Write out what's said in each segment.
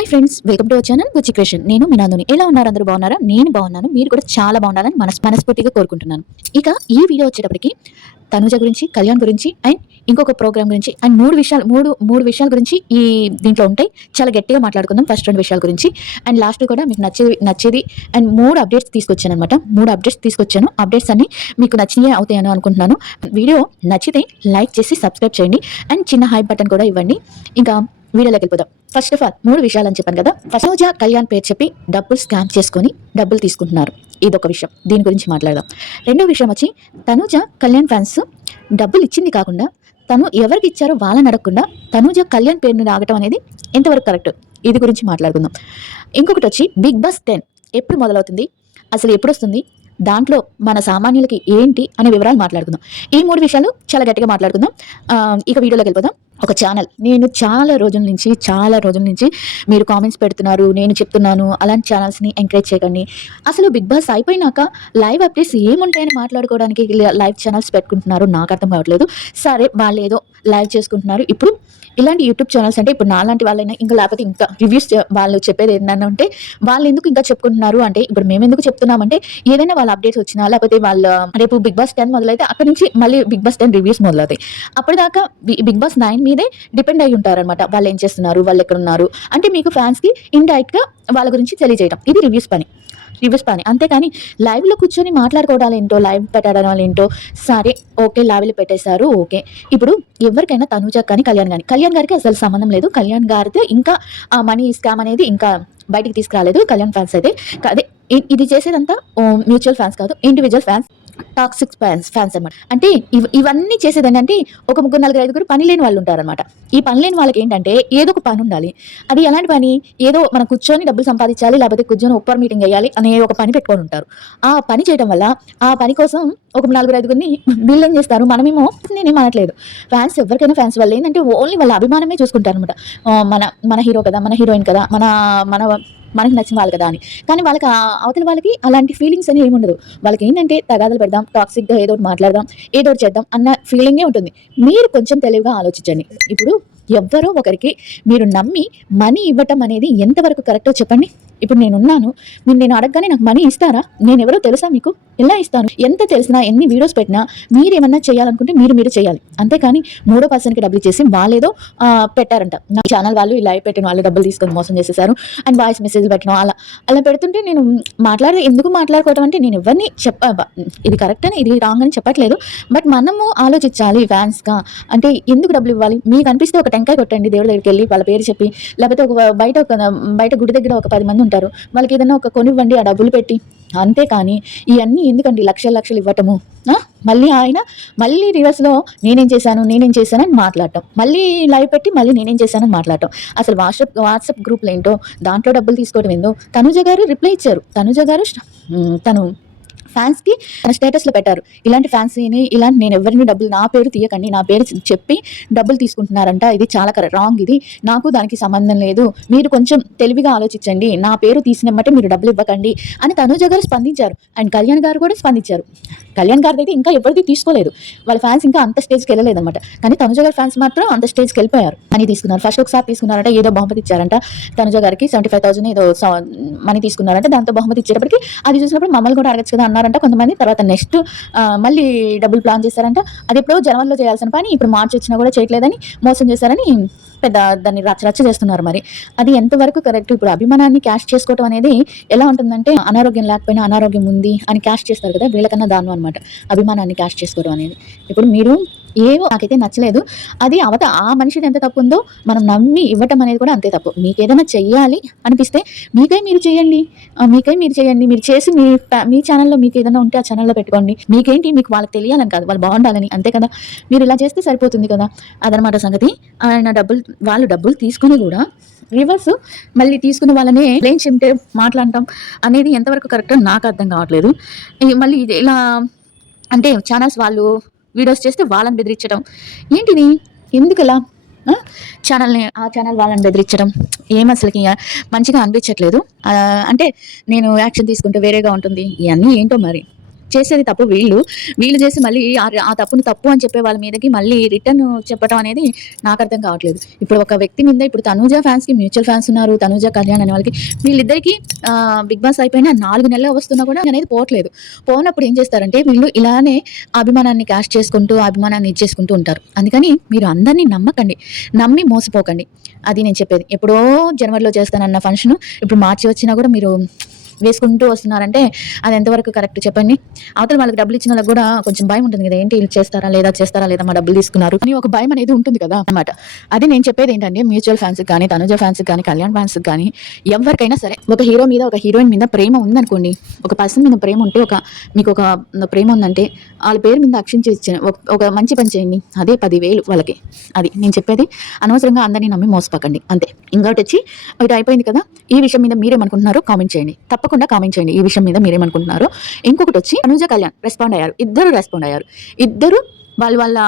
Hi friends, welcome to our channel Buchi creation. నేను మీ నందుని. ఎలా ఉన్నారు? అందరూ బాగున్నారా? నేను బాగున్నాను. మీరు కూడా చాలా బాగుండాలని మనస్ఫూర్తిగా కోరుకుంటున్నాను. ఇక ఈ వీడియో వచ్చేటప్పటికి తనుజ గురించి, కళ్యాణ్ గురించి అండ్ ఇంకొక ప్రోగ్రామ్ గురించి అండ్ మూడు విషయాల గురించి ఈ దీంట్లో ఉంటాయి. చాలా గట్టిగా మాట్లాడుకుందాం. ఫస్ట్ 2 విషయాల గురించి అండ్ లాస్ట్ కూడా మీకు నచ్చేది అండ్ 3 అప్డేట్స్ తీసుకొచ్చాను అనమాట. 3 అప్డేట్స్ తీసుకొచ్చాను. అప్డేట్స్ అన్ని మీకు నచ్చినాయి అవుతాయని అనుకుంటున్నాను. వీడియో నచ్చితే లైక్ చేసి సబ్స్క్రైబ్ చేయండి అండ్ చిన్న హైప్ బటన్ కూడా ఇవ్వండి. ఇంకా వీడియోలోకి వెళ్ళిపోదాం. ఫస్ట్ ఆఫ్ ఆల్ 3 విషయాలు అని చెప్పాను కదా. తనుజ కళ్యాణ్ పేరు చెప్పి డబ్బులు స్కామ్ చేసుకొని డబ్బులు తీసుకుంటున్నారు. ఇదొక విషయం, దీని గురించి మాట్లాడదాం. రెండో విషయం వచ్చి తనుజ కళ్యాణ్ ఫ్యాన్స్ డబ్బులు ఇచ్చింది కాకుండా తను ఎవరికి ఇచ్చారో వాళ్ళని అడగకుండా తనుజ కళ్యాణ్ పేరుని రాగటం అనేది ఎంతవరకు కరెక్ట్, ఇది గురించి మాట్లాడుకుందాం. ఇంకొకటి వచ్చి బిగ్ బాస్ 10 ఎప్పుడు మొదలవుతుంది, అసలు ఎప్పుడు వస్తుంది, దాంట్లో మన సామాన్యులకి ఏంటి అనే వివరాలు మాట్లాడుకుందాం. ఈ 3 విషయాలు చాలా గట్టిగా మాట్లాడుకుందాం. ఇక వీడియోలోకి వెళ్ళిపోదాం. ఒక ఛానల్, నేను చాలా రోజుల నుంచి మీరు కామెంట్స్ పెడుతున్నారు, నేను చెప్తున్నాను, అలాంటి ఛానల్స్ని ఎంకరేజ్ చేయకండి. అసలు బిగ్ బాస్ అయిపోయినాక లైవ్ అప్డేట్స్ ఏముంటాయని మాట్లాడుకోవడానికి లైవ్ ఛానల్స్ పెట్టుకుంటున్నారు, నాకు అర్థం కావట్లేదు. సరే, వాళ్ళు ఏదో లైవ్ చేసుకుంటున్నారు. ఇప్పుడు ఇలాంటి యూట్యూబ్ ఛానల్స్ అంటే ఇప్పుడు నాలాంటి వాళ్ళైనా ఇంకా లేకపోతే ఇంకా రివ్యూస్ వాళ్ళు చెప్పేది ఏంటంటే ఉంటే వాళ్ళు ఎందుకు ఇంకా చెప్పుకుంటున్నారు అంటే, ఇప్పుడు మేము ఎందుకు చెప్తున్నామంటే ఏదైనా వాళ్ళ అప్డేట్స్ వచ్చినా లేకపోతే వాళ్ళ రేపు బిగ్ బాస్ 10 మొదలైతే అక్కడ నుంచి మళ్ళీ బిగ్ బాస్ 10 రివ్యూస్ మొదలవుతాయి. అప్పటిదాకా బిగ్ బాస్ 9 మీదే డిపెండ్ అయి ఉంటారనమాట. వాళ్ళు ఏం చేస్తున్నారు, వాళ్ళు ఎక్కడ ఉన్నారు అంటే మీకు ఫ్యాన్స్ కి ఇండైరెక్ట్ గా వాళ్ళ గురించి తెలియజేయడం, ఇది రివ్యూస్ పని. అంతేకాని లైవ్లో కూర్చొని మాట్లాడుకోవడాలు ఏంటో, లైవ్ పెట్టడం ఏంటో. సరే ఓకే, లైవ్లో పెట్టేశారు ఓకే. ఇప్పుడు ఎవరికైనా తనుజ కానీ కళ్యాణ్ గారికి అసలు సంబంధం లేదు. కళ్యాణ్ గారితో ఇంకా ఆ మనీ స్కామ్ అనేది ఇంకా బయటికి తీసుకురాలేదు. కళ్యాణ్ ఫ్యాన్స్ అయితే అదే ఇది చేసేదంతా మ్యూచువల్ ఫ్యాన్స్ కాదు, ఇండివిజువల్ ఫ్యాన్స్, టాక్సిక్ ఫ్యాన్స్ అనమాట. అంటే ఇవన్నీ చేసేది ఏంటంటే ఒక 3, 4, 5 పని లేని వాళ్ళు ఉంటారనమాట. ఈ పని లేని వాళ్ళకి ఏంటంటే ఏదో ఒక పని ఉండాలి. అది ఎలాంటి పని, ఏదో మనం కూర్చొని డబ్బులు సంపాదించాలి, లేకపోతే కూర్చొని ఒప్పర్ మీటింగ్ వేయాలి అనే ఒక పని పెట్టుకొని ఉంటారు. ఆ పని చేయడం వల్ల ఆ పని కోసం ఒక 4, 5 బిల్లింగ్ చేస్తారు. మనమేమో నేనేం అనట్లేదు. ఫ్యాన్స్ ఎవరికైనా ఫ్యాన్స్ వాళ్ళు ఏంటంటే ఓన్లీ వాళ్ళ అభిమానమే చూసుకుంటారు అనమాట. మన హీరో కదా, మన హీరోయిన్ కదా, మనకి నచ్చిన వాళ్ళు కదా అని. కానీ వాళ్ళకి అవతల వాళ్ళకి అలాంటి ఫీలింగ్స్ అని ఏముండదు. వాళ్ళకి ఏంటంటే తగాదాలు పెడదాం, టాక్సిక్గా ఏదో ఒకటి మాట్లాడదాం, ఏదో ఒకటి చేద్దాం అన్న ఫీలింగే ఉంటుంది. మీరు కొంచెం తెలివిగా ఆలోచించండి. ఇప్పుడు ఎవ్వరో ఒకరికి మీరు నమ్మి మనీ ఇవ్వటం అనేది ఎంతవరకు కరెక్టో చెప్పండి. ఇప్పుడు నేనున్నాను, నేను అడగగానే నాకు మనీ ఇస్తారా? నేను ఎవరో తెలుసా మీకు? ఎలా ఇస్తాను? ఎంత తెలిసినా, ఎన్ని వీడియోస్ పెట్టినా మీరేమన్నా చేయాలనుకుంటే మీరు చేయాలి. అంతేకాని 3వ పర్సన్కి డబ్బులు ఇచ్చేసి వాళ్ళేదో పెట్టారంట. నా ఛానల్ వాళ్ళు ఇలా పెట్టిన వాళ్ళు డబ్బులు తీసుకొని మోసం చేసేసారు అండ్ వాయిస్ మెసేజ్లు పెట్టడం అలా పెడుతుంటే నేను ఎందుకు మాట్లాడుకోవటం అంటే నేను ఎవరిని ఇది కరెక్ట్ అని ఇది రాంగ్ అని చెప్పట్లేదు. బట్ మనము ఆలోచించాలి ఫ్యాన్స్గా. అంటే ఎందుకు డబ్బులు ఇవ్వాలి? మీకు అనిపిస్తే ఒక టెంకాయ కొట్టండి దేవుడి దగ్గరికి వెళ్ళి, వాళ్ళ పేరు చెప్పి, లేకపోతే బయట గుడి దగ్గర ఒక 10 మంది ఉంటారు, వాళ్ళకి ఏదైనా ఒక కొనివ్వండి ఆ డబ్బులు పెట్టి. అంతేకాని ఇవన్నీ ఎందుకండి లక్షలు ఇవ్వటము? మళ్ళీ రివర్స్లో నేనేం చేశాను అని మాట్లాడటం, మళ్ళీ లైవ్ పెట్టి మళ్ళీ నేనేం చేశానని మాట్లాడటం. అసలు వాట్సాప్ గ్రూప్లో ఏంటో దాంట్లో డబ్బులు తీసుకోవడం ఏందో. తనుజ గారు రిప్లై ఇచ్చారు. తను ఫ్యాన్స్కి తన స్టేటస్లో పెట్టారు, ఇలాంటి నేను ఎవరిని డబ్బులు నా పేరు తీయకండి, నా పేరు చెప్పి డబ్బులు తీసుకుంటున్నారంట, ఇది చాలా రాంగ్, ఇది నాకు దానికి సంబంధం లేదు, మీరు కొంచెం తెలివిగా ఆలోచించండి, నా పేరు తీసినమ్మటే మీరు డబ్బులు ఇవ్వకండి అని తనుజ గారు స్పందించారు. అండ్ కళ్యాణ్ గారు కూడా స్పందించారు. కళ్యాణ్ గారిది అయితే ఇంకా ఎవరిది తీసుకోలేదు, వాళ్ళ ఫ్యాన్స్ ఇంకా అంత స్టేజ్కి వెళ్ళలేదన్నమాట. కానీ తనుజ గారి ఫ్యాన్స్ మాత్రం అంత స్టేజ్కి వెళ్ళిపోయారు. అని తీసుకున్నారు. ఫస్ట్ ఒకసారి తీసుకున్నారంట, ఏదో బహుమతి ఇచ్చారంట తనుజ గారికి 75,000 ఏదో మనీ తీసుకున్నారంట. దాంతో బహుమతి ఇచ్చేటప్పటికి అది చూసినప్పుడు మమ్మల్ని కూడా అడగచ్చు కదా అన్నారంట కొంతమంది. తర్వాత నెక్స్ట్ మళ్ళీ డబ్బులు ప్లాన్ చేశారంట. అది ఎప్పుడో జనవరిలో చేయాల్సిన పని ఇప్పుడు మార్చి వచ్చినా కూడా చేయట్లేదని మోసం చేశారని పెద్ద దాన్ని రచ్చ చేస్తున్నారు. మరి అది ఎంతవరకు కరెక్ట్? ఇప్పుడు అభిమానాన్ని క్యాష్ చేసుకోవడం అనేది ఎలా ఉంటుందంటే, అనారోగ్యం లేకపోయినా అనారోగ్యం ఉంది అని క్యాష్ చేస్తారు కదా, వీళ్ళకన్నా దాను అనమాట అభిమానాన్ని క్యాష్ చేసుకోవడం అనేది. ఇప్పుడు మీరు నాకైతే నచ్చలేదు. అది ఆ మనిషిది ఎంత తప్పు ఉందో మనం నమ్మి ఇవ్వటం అనేది కూడా అంతే తప్పు. మీకు ఏదైనా చెయ్యాలి అనిపిస్తే మీరు చేయండి. మీరు చేసి మీ ఛానల్లో మీకు ఏదైనా ఉంటే ఆ ఛానల్లో పెట్టుకోండి. మీకేంటి, మీకు వాళ్ళకి తెలియాలని కాదు, వాళ్ళు బాగుండాలని, అంతే కదా. మీరు ఇలా చేస్తే సరిపోతుంది కదా. అదనమాట సంగతి. వాళ్ళు డబ్బులు తీసుకుని కూడా రివర్స్ మళ్ళీ తీసుకున్న వాళ్ళనే బ్లేమ్ చెంటే మాట్లాడటం అనేది ఎంతవరకు కరెక్ట్ నాకు అర్థం కావట్లేదు. మళ్ళీ ఇలా అంటే ఛానల్స్ వాళ్ళు వీడియోస్ చేస్తే వాళ్ళని బెదిరించడం ఏంటిది? ఎందుకు ఇలా ఆ ఛానల్ వాళ్ళని బెదిరించడం అసలుకి మంచిగా అనిపించట్లేదు. అంటే నేను యాక్షన్ తీసుకుంటే వేరేగా ఉంటుంది. ఇవన్నీ ఏంటో మరి. చేసేది తప్పు వీళ్ళు చేసి మళ్ళీ ఆ తప్పును తప్పు అని చెప్పే వాళ్ళ మీదకి మళ్ళీ రిటర్న్ చెప్పడం అనేది నాకు అర్థం కావట్లేదు. ఇప్పుడు ఒక వ్యక్తి మీద ఇప్పుడు తనూజ ఫ్యాన్స్ కి మ్యూచువల్ ఫ్యాన్స్ ఉన్నారు, తనూజ కళ్యాణ్ అనే వాళ్ళకి వీళ్ళిద్దరికి బిగ్ బాస్ అయిపోయినా 4 నెలలు వస్తున్నా కూడా అనేది పోవట్లేదు. పోనప్పుడు ఏం చేస్తారంటే వీళ్ళు ఇలానే అభిమానాన్ని క్యాష్ చేసుకుంటూ అభిమానాన్ని ఇచ్చేసుకుంటూ ఉంటారు. అందుకని మీరు అందరినీ నమ్మకండి, నమ్మి మోసపోకండి. అది నేను చెప్పేది. ఎప్పుడో జనవరిలో చేస్తానన్న ఫంక్షన్ ఇప్పుడు మార్చి వచ్చినా కూడా మీరు వేసుకుంటూ వస్తున్నారంటే అది ఎంతవరకు కరెక్ట్ చెప్పండి. అవతల వాళ్ళకి డబ్బులు ఇచ్చిన వాళ్ళకి కూడా కొంచెం భయం ఉంటుంది కదా, ఏంటి వీళ్ళు చేస్తారా లేదా మా డబ్బులు తీసుకున్నారు అని ఒక భయం అనేది ఉంటుంది కదా అన్నమాట. అది నేను చెప్పేది ఏంటంటే మ్యూచువల్ ఫ్యాన్స్ కానీ తనుజ ఫ్యాన్స్ కానీ కళ్యాణ్ ఫ్యాన్స్ కానీ ఎవరికైనా సరే ఒక హీరో మీద ఒక హీరోయిన్ మీద ప్రేమ ఉందనుకోండి, ఒక పర్సన్ మీద ప్రేమ ఉంటే మీకు ఒక ప్రేమ ఉందంటే వాళ్ళ పేరు మీద అక్షించి ఇచ్చిన ఒక మంచి పని చేయండి, అదే 10,000 వాళ్ళకి. అది నేను చెప్పేది. అనవసరంగా అందరినీ నమ్మి మోసపోకండి అంతే. ఇంకోటి వచ్చి ఇది అయిపోయింది కదా, ఈ విషయం మీద మీరేమనుకుంటున్నారో కామెంట్ చేయండి, తప్పకుండా కామెంట్ చేయండి ఈ విషయం మీద మీరేమనుకుంటున్నారో. ఇంకొకటి వచ్చి తనుజ కళ్యాణ్ రెస్పాండ్ అయ్యారు, ఇద్దరు వాళ్ళ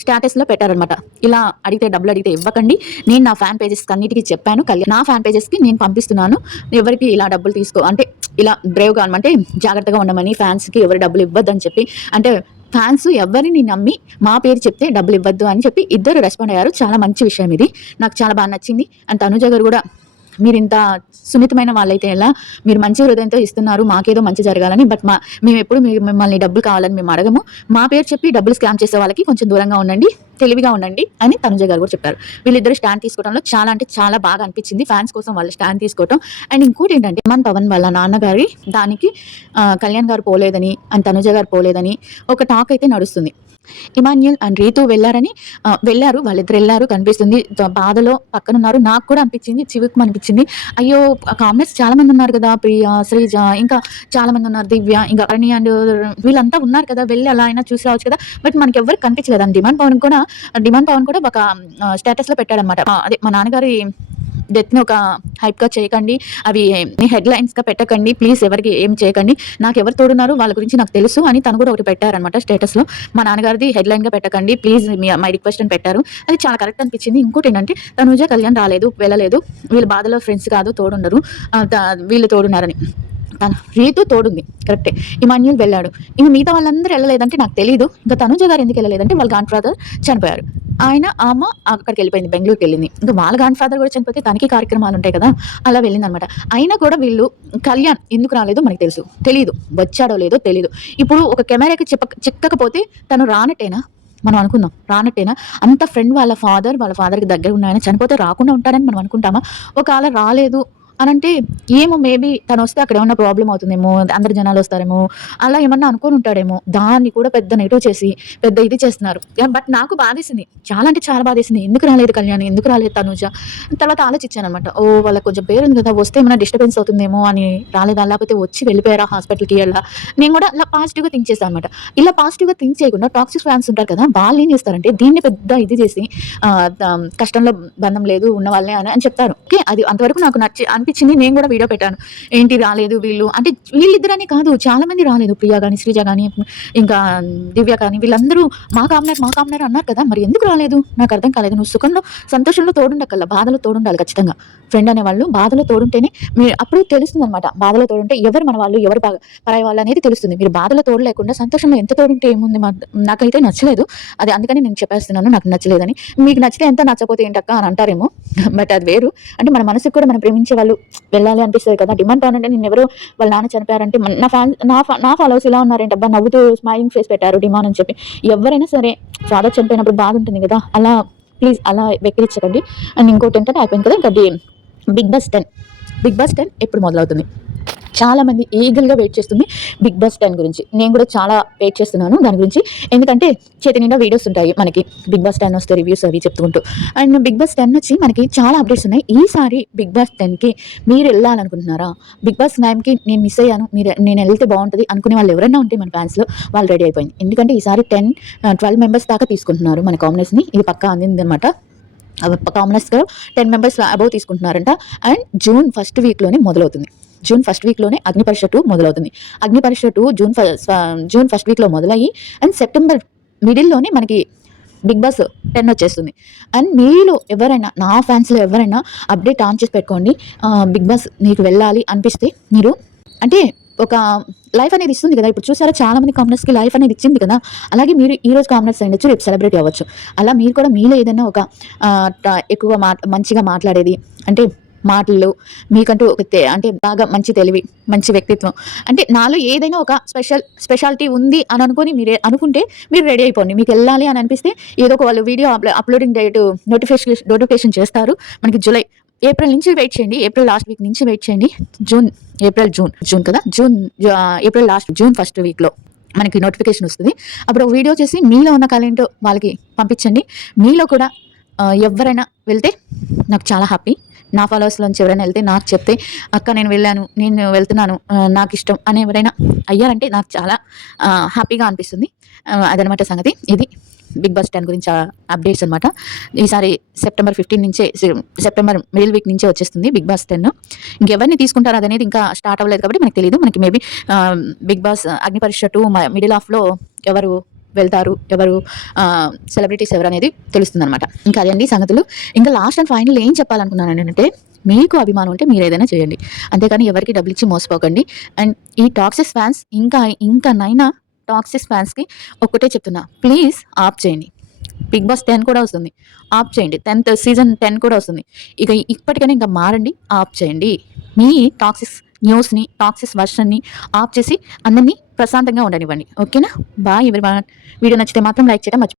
స్టేటస్ లో పెట్టారనమాట. ఇలా అడిగితే డబ్బులు అడిగితే ఇవ్వకండి, నేను నా ఫ్యాన్ పేజెస్ అన్నిటికీ చెప్పాను, నా ఫ్యాన్ పేజెస్ కి నేను పంపిస్తున్నాను, ఎవరికి ఇలా డబ్బులు తీసుకో అంటే ఇలా బ్రేవ్గా అంటే జాగ్రత్తగా ఉండమని, ఫ్యాన్స్ కి ఎవరు డబ్బులు ఇవ్వద్దని చెప్పి, అంటే ఫ్యాన్స్ ఎవరిని నమ్మి మా పేరు చెప్తే డబ్బులు ఇవ్వద్దు అని చెప్పి ఇద్దరు రెస్పాండ్ అయ్యారు. చాలా మంచి విషయం ఇది, నాకు చాలా బాగా నచ్చింది. అండ్ తనుజ గారు కూడా మీరు ఇంత సున్నితమైన వాళ్ళైతే ఎలా, మీరు మంచి హృదయంతో ఇస్తున్నారు మాకేదో మంచి జరగాలని, బట్ మేము ఎప్పుడు మిమ్మల్ని డబ్బులు కావాలని మేము అడగము, మా పేరు చెప్పి డబ్బులు స్కామ్ చేసే వాళ్ళకి కొంచెం దూరంగా ఉండండి, తెలివిగా ఉండండి అని తనుజ గారు కూడా చెప్పారు. వీళ్ళిద్దరు స్టాండ్ తీసుకోవడంలో చాలా అంటే చాలా బాగా అనిపించింది, ఫ్యాన్స్ కోసం వాళ్ళు స్టాండ్ తీసుకోవడం. అండ్ ఇంకోటి ఏంటంటే పవన్ వాళ్ళ నాన్నగారి దానికి కళ్యాణ్ గారు పోలేదని అండ్ తనుజ గారు పోలేదని ఒక టాక్ అయితే నడుస్తుంది. ఇమాన్యుల్ అండ్ రీతు వెళ్ళారు, వాళ్ళిద్దరు వెళ్ళారు కనిపిస్తుంది, బాధలో పక్కనున్నారు. నాకు కూడా అనిపించింది, చివుకు అనిపించింది, అయ్యో కామెంట్స్ చాలా మంది ఉన్నారు కదా, ప్రియా, శ్రీజ, ఇంకా చాలా మంది ఉన్నారు, దివ్య, ఇంకా అరణి అండ్ వీళ్ళంతా ఉన్నారు కదా, వెళ్ళి అలా అయినా చూసి రావచ్చు కదా, బట్ మనకి ఎవరికి కనిపించలేదు. అని డిమాండ్ పవన్ కూడా ఒక స్టేటస్ లో పెట్టాడనమాట, అదే మా నాన్నగారి డెత్ ని ఒక హైప్ గా చేయకండి, అవి హెడ్ లైన్స్ గా పెట్టకండి, ప్లీజ్ ఎవరికి ఏం చేయకండి, నాకు ఎవరు తోడున్నారు వాళ్ళ గురించి నాకు తెలుసు అని తను కూడా ఒకటి పెట్టారనమాట స్టేటస్ లో. మా నాన్నగారిది హెడ్ లైన్ గా పెట్టకండి ప్లీజ్, మై రిక్వెస్ట్ అని పెట్టారు. అది చాలా కరెక్ట్ అనిపించింది. ఇంకోటి ఏంటంటే తనుజ కళ్యాణ్ వెళ్ళలేదు, వీళ్ళ బాధలో ఫ్రెండ్స్ కాదు, తోడుండరు, వీళ్ళు తోడున్నారని. రీతు తోడుంది కరెక్టే, ఇమాన్యుల్ వెళ్ళాడు, ఇంకా మిగతా వాళ్ళందరూ వెళ్ళలేదంటే నాకు తెలియదు. ఇంకా తనుజ గారు ఎందుకు వెళ్ళలేదంటే వాళ్ళ గ్రాండ్ ఫాదర్ చనిపోయారు, ఆమె అక్కడికి వెళ్ళిపోయింది, బెంగళూరుకి వెళ్ళింది. ఇంకా వాళ్ళ గ్రాండ్ ఫాదర్ కూడా చనిపోతే తనకి కార్యక్రమాలు ఉంటాయి కదా, అలా వెళ్ళింది అనమాట. అయినా కూడా వీళ్ళు కళ్యాణ్ ఎందుకు రాలేదో మనకు తెలియదు, వచ్చాడో లేదో తెలియదు. ఇప్పుడు ఒక కెమెరాకి చిక్కకపోతే తను రానట్టేనా, మనం అనుకుందాం రానట్టేనా? అంత ఫ్రెండ్ వాళ్ళ ఫాదర్కి దగ్గర ఉన్నాయని చనిపోతే రాకుండా ఉంటాడని మనం అనుకుంటామా? ఒకవేళ రాలేదు అనంటే ఏమో, మేబీ తను వస్తే అక్కడ ఏమన్నా ప్రాబ్లం అవుతుందేమో, అందరు జనాలు వస్తారేమో, అలా ఏమన్నా అనుకొని ఉంటాడేమో, దాన్ని కూడా పెద్ద నెగిటివ్ చేసి పెద్ద ఇది చేస్తున్నారు. బట్ నాకు బాధేసింది, చాలా అంటే చాలా బాధేసింది, ఎందుకు రాలేదు కళ్యాణ్, ఎందుకు రాలేదు తనుజ. తర్వాత ఆలోచించాను అనమాట, వాళ్ళకి కొంచెం పేరు ఉంది కదా, వస్తే ఏమైనా డిస్టర్బెన్స్ అవుతుందేమో అని రాలేదా, లేకపోతే వచ్చి వెళ్ళిపోయారా హాస్పిటల్కి వెళ్ళా. నేను కూడా ఇలా పాజిటివ్గా థింక్ చేశాను అనమాట. ఇలా పాజిటివ్గా థింక్ చేయకుండా టాక్సిక్ ఫ్యాన్స్ ఉంటారు కదా, వాళ్ళు ఏం చేస్తారంటే దీన్ని పెద్ద ఇది చేసి కష్టంలో బంధం లేదు ఉన్న వాళ్ళే అని చెప్తారు. ఓకే, అది అంతవరకు నాకు అనిపించింది. నేను కూడా వీడియో పెట్టాను, ఏంటి రాలేదు వీళ్ళు అంటే, వీళ్ళిద్దరనే కాదు చాలా మంది రాలేదు, ప్రియా కానీ శ్రీజ కానీ ఇంకా దివ్య కానీ వీళ్ళందరూ మా కామ్నర్ అన్నారు కదా, మరి ఎందుకు రాలేదు నాకు అర్థం కాలేదు. నువ్వు సుఖంలో సంతోషంలో తోడుండకల్లా బాధలో తోడుండాలి ఖచ్చితంగా. ఫ్రెండ్ అనేవాళ్ళు బాధలో తోడుంటేనే మీరు అప్పుడు తెలుస్తుంది అనమాట, బాధలో తోడుంటే ఎవరు మన వాళ్ళు ఎవరు పరాయి వాళ్ళు అనేది తెలుస్తుంది. మీరు బాధలో తోడు లేకుండా సంతోషంలో ఎంత తోడుంటే ఏముంది, నాకైతే నచ్చలేదు అది, అందుకని నేను చెప్పేస్తున్నాను నాకు నచ్చలేదని. మీకు నచ్చితే ఎంత, నచ్చపోతే ఏంటక్క అని అంటారేమో, బట్ అది వేరు. అంటే మన మనసుకు కూడా మనం ప్రేమించే వాళ్ళు వెళ్ళాలి అనిపిస్తుంది కదా. డిమాండ్ పవన్ అంటే నేను ఎవరో వాళ్ళ నాన్న చనిపోయారంటే నా ఫాలోవర్స్ ఇలా ఉన్నారంటే అబ్బా నవ్వుతూ స్మైలింగ్ ఫేస్ పెట్టారు డిమాండ్ అని చెప్పి. ఎవరైనా సరే ఫాదర్ చనిపోయినప్పుడు బాధ ఉంటుంది కదా, అలా ప్లీజ్ అలా వెక్కిరించకండి. అండ్ ఇంకోటి ఏంటంటే అయిపోయింది కదా ఇంకా బిగ్ బాస్ 10 ఎప్పుడు మొదలవుతుంది? చాలా మంది ఈగల్గా వెయిట్ చేస్తుంది బిగ్ బాస్ 10 గురించి. నేను కూడా చాలా వెయిట్ చేస్తున్నాను దాని గురించి, ఎందుకంటే చేతి నిండా వీడియోస్ ఉంటాయి మనకి బిగ్ బాస్ 10 వస్తే రివ్యూస్ అవి చెప్పుకుంటూ. అండ్ బిగ్ బాస్ 10 వచ్చి మనకి చాలా అప్డేట్స్ ఉన్నాయి. ఈసారి బిగ్ బాస్ 10కి మీరు వెళ్ళాలనుకుంటున్నారా? బిగ్ బాస్ 9కి నేను మిస్ అయ్యాను, నేను వెళ్తే బాగుంటుంది అనుకునే వాళ్ళు ఎవరైనా ఉంటే మన ఫ్యాన్స్లో వాళ్ళు రెడీ అయిపోయింది. ఎందుకంటే ఈసారి 12 మెంబర్స్ దాకా తీసుకుంటున్నారు మన కాంబినేషన్ని, ఇది పక్కా అందింది అనమాట. కామనర్స్గా 10 మెంబర్స్ అబౌవ్ తీసుకుంటున్నారంట. అండ్ జూన్ ఫస్ట్ వీక్లోనే మొదలవుతుంది, అగ్నిపరీక్ష 2 మొదలవుతుంది. అగ్నిపరీక్ష 2 జూన్ ఫస్ట్ వీక్లో మొదలయ్యి అండ్ సెప్టెంబర్ మిడిల్లోనే మనకి బిగ్ బాస్ 10 వచ్చేస్తుంది. అండ్ మీలో ఎవరైనా, నా ఫ్యాన్స్లో ఎవరైనా అప్డేట్ ఆన్ చేసి పెట్టుకోండి. బిగ్ బాస్ నీకు వెళ్ళాలి అనిపిస్తే మీరు అంటే ఒక లైఫ్ అనేది ఇస్తుంది కదా. ఇప్పుడు చూసారా చాలా మంది కామనర్స్‌కి లైఫ్ అనేది ఇచ్చింది కదా. అలాగే మీరు ఈరోజు కామనర్స్ అయ్యుండొచ్చు, రేపు సెలబ్రిటీ అవ్వచ్చు. అలా మీరు కూడా మీలో ఏదైనా ఒక ఎక్కువ మంచిగా మాట్లాడేది అంటే మాటల్లో మీకంటూ ఒక అంటే బాగా మంచి తెలివి, మంచి వ్యక్తిత్వం అంటే నాలో ఏదైనా ఒక స్పెషాలిటీ ఉంది అని అనుకోని మీరు అనుకుంటే మీరు రెడీ అయిపోండి. మీకెళ్ళాలి అని అనిపిస్తే ఏదో ఒక వాళ్ళు వీడియో అప్‌లోడింగ్ డేట్ నోటిఫికేషన్ చేస్తారు. మనకి ఏప్రిల్ నుంచి వెయిట్ చేయండి. ఏప్రిల్ లాస్ట్ వీక్ నుంచి వెయిట్ చేయండి. జూన్ కదా! ఏప్రిల్ లాస్ట్ జూన్ ఫస్ట్ వీక్‌లో మనకి నోటిఫికేషన్ వస్తది. అప్పుడు ఒక వీడియో చేసి మీలో ఉన్న టాలెంట్ వాళ్ళకి పంపించండి. మీలో కూడా ఎవ్వరైనా వెళ్తే నాకు చాలా హ్యాపీ. నా ఫాలోవర్స్‌లోంచి ఎవరైనా ఎళ్తే నాకు చెప్తే, "అక్క నేను వెళ్ళాను, నేను వెళ్తున్నాను, నాకిష్టం" అని ఎవరైనా అయ్యారంటే నాకు చాలా హ్యాపీగా అనిపిస్తుంది. అదనమాట సంగతి. ఇది 'బిగ్ బాస్ 10' గురించి అప్డేట్స్ అనమాట. ఈసారి సెప్టెంబర్ 15 నుంచే సెప్టెంబర్ మిడిల్ వీక్ నుంచే వచ్చేస్తుంది 'బిగ్ బాస్ 10'. ఇంకెవరిని తీసుకుంటారో అదనేది ఇంకా స్టార్ట్ అవ్వలేదు కాబట్టి మనకు తెలీదు. మనకి మేబీ 'బిగ్ బాస్ అగ్ని పరీక్ష 2' మిడిల్ హాఫ్‌లో ఎవరు వెళ్తారు, ఎవరు సెలబ్రిటీస్ ఎవరనేది తెలుస్తుందనమాట. ఇంకా అదే అండి సంగతులు. ఇంకా లాస్ట్ అండ్ ఫైనల్ ఏం చెప్పాలనుకున్నానంటే, మీకు అభిమానం ఉంటే మీరేదైనా చేయండి. అంతేగాని ఎవరికీ డబ్బులిచ్చి మోసపోకండి. అండ్ ఈ టాక్సిక్ ఫ్యాన్స్ ఇంకనైనా టాక్సిక్ ఫ్యాన్స్‌కి ఒక్కటే చెప్తున్నా. ప్లీజ్ ఆప్ చేయండి. 'బిగ్ బాస్ 10' కూడా వస్తుంది. ఆప్ చేయండి. సీజన్ 10 కూడా వస్తుంది. ఇప్పటికైనా ఇంకా మారండి. ఆప్ చేయండి. మీ టాక్సిక్ న్యూస్‌ని, టాక్సిక్ వర్షన్‌ని ఆప్ చేసి అందరిని ప్రశాంతంగా ఉండనివ్వండి. ఓకేనా? Bye everyone. వీడియో నచ్చితే మాత్రం లైక్ చేయడం